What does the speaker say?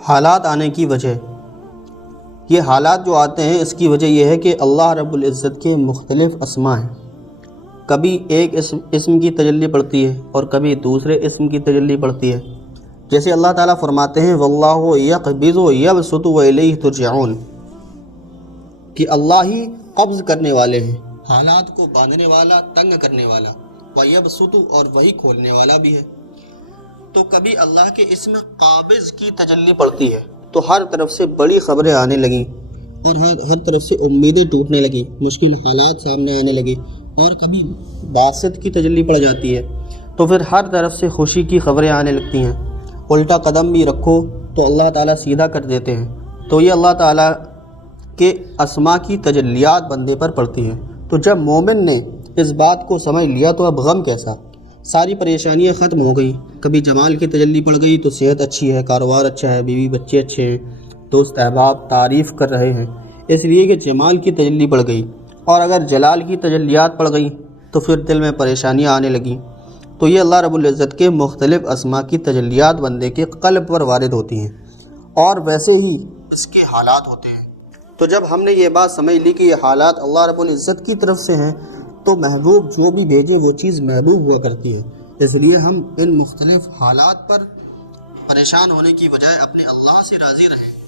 حالات آنے کی وجہ، یہ حالات جو آتے ہیں اس کی وجہ یہ ہے کہ اللہ رب العزت کے مختلف اسماء ہیں۔ کبھی ایک اسم کی تجلی پڑتی ہے اور کبھی دوسرے اسم کی تجلی پڑتی ہے۔ جیسے اللہ تعالیٰ فرماتے ہیں واللہ یقبض یبسط والیہ ترجعون، کہ اللہ ہی قبض کرنے والے ہیں، حالات کو باندھنے والا، تنگ کرنے والا، ویبسط اور وہی کھولنے والا بھی ہے۔ تو کبھی اللہ کے اسم قابض کی تجلی پڑتی ہے تو ہر طرف سے بڑی خبریں آنے لگیں اور ہر طرف سے امیدیں ٹوٹنے لگیں، مشکل حالات سامنے آنے لگے۔ اور کبھی باسط کی تجلی پڑ جاتی ہے تو پھر ہر طرف سے خوشی کی خبریں آنے لگتی ہیں۔ الٹا قدم بھی رکھو تو اللہ تعالیٰ سیدھا کر دیتے ہیں۔ تو یہ اللہ تعالیٰ کے اسماء کی تجلیات بندے پر پڑتی ہیں۔ تو جب مومن نے اس بات کو سمجھ لیا تو اب غم کیسا، ساری پریشانیاں ختم ہو گئی۔ کبھی جمال کی تجلی پڑ گئی تو صحت اچھی ہے، کاروبار اچھا ہے، بیوی بچے اچھے ہیں، دوست احباب تعریف کر رہے ہیں، اس لیے کہ جمال کی تجلی پڑ گئی۔ اور اگر جلال کی تجلیات پڑ گئی تو پھر دل میں پریشانیاں آنے لگیں۔ تو یہ اللہ رب العزت کے مختلف اسماء کی تجلیات بندے کے قلب پر وارد ہوتی ہیں اور ویسے ہی اس کے حالات ہوتے ہیں۔ تو جب ہم نے یہ بات سمجھ لی کہ یہ حالات اللہ رب العزت کی طرف سے ہیں تو محبوب جو بھی بھیجے وہ چیز محبوب ہوا کرتی ہے۔ اس لیے ہم ان مختلف حالات پر پریشان ہونے کی بجائے اپنے اللہ سے راضی رہیں۔